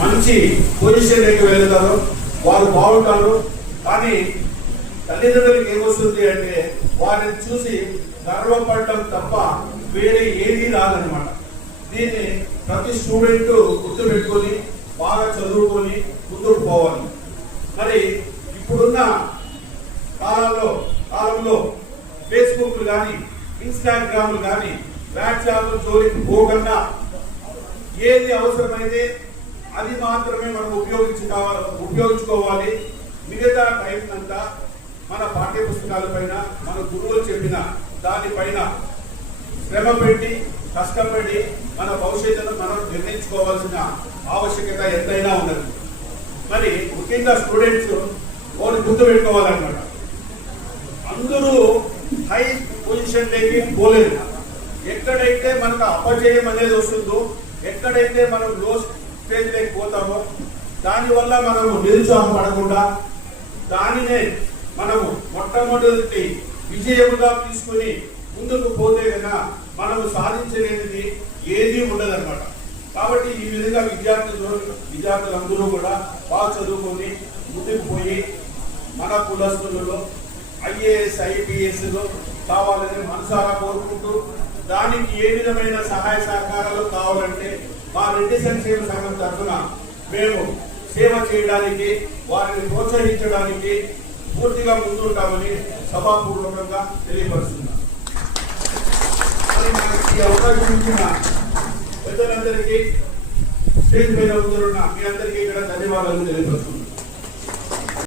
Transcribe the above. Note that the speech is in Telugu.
మంచి పొజిషన్లోకి వెళ్తారు, వారు బాగుంటారు. కానీ తల్లిదండ్రులకు ఏమొస్తుంది అంటే వారిని చూసి గర్వపడటం తప్ప వేరే ఏమీ రాదనమాట. దీన్ని ప్రతి స్టూడెంట్ గుర్తుపెట్టుకొని బాగా చదువుకొని ముందుకు పోవాలి. మరి ఇప్పుడున్న కాలంలో ఫేస్బుక్లు కానీ ఇన్స్టాగ్రామ్లు కానీ వాట్సాప్ జోలికి పోకుండా ఏది అవసరమైతే అది మాత్రమే మనం ఉపయోగించుకోవాలి. మిగతా టైం అంతా మన పాఠ్య పుస్తకాల పైన మన గురువులు చెప్పిన దానిపైన శ్రమ పెట్టి కష్టపడి మన భవిష్యత్తును మనం నిర్ణయించుకోవాల్సిన ఆవశ్యకత ఎంతైనా ఉన్నది. మరి ముఖ్యంగా స్టూడెంట్స్ వాళ్ళు గుర్తుపెట్టుకోవాలన్నమాట. అందరూ హై పొజిషన్లోకి పోలేదు. ఎక్కడైతే మనకు అపజయం అనేది వస్తుందో, ఎక్కడైతే మనం లో స్టేజ్లోకి పోతామో దానివల్ల మనము నిరుత్సాహపడకుండా దానినే మనము మొట్టమొదటి విజయముగా తీసుకుని ముందుకు పోతే కనుక మనము సాధించలేనిది ఏదీ ఉండదన్నమాట. కాబట్టి ఈ విధంగా విద్యార్థులందరూ కూడా బాగా చదువుకొని ముందుకు పోయి మన కులస్తులలో ఐఏఎస్ ఐపీఎస్లో కావాలని మనసారా కోరుకుంటూ, దానికి ఏ విధమైన సహాయ సహకారాలు కావాలంటే మా రెడ్డి సంక్షేమ సంఘం తరఫున మేము సేవ చేయడానికి, వారిని ప్రోత్సహించడానికి పూర్తిగా ముందుంటామని సభాపూర్వకంగా తెలియపరుస్తున్నాం. ఈ అవకాశం ఇచ్చిన పెద్దలందరికీ, స్టేజ్ మీద ఉంటున్న మీ అందరికీ ఇక్కడ ధన్యవాదాలు తెలియపరుస్తున్నాం.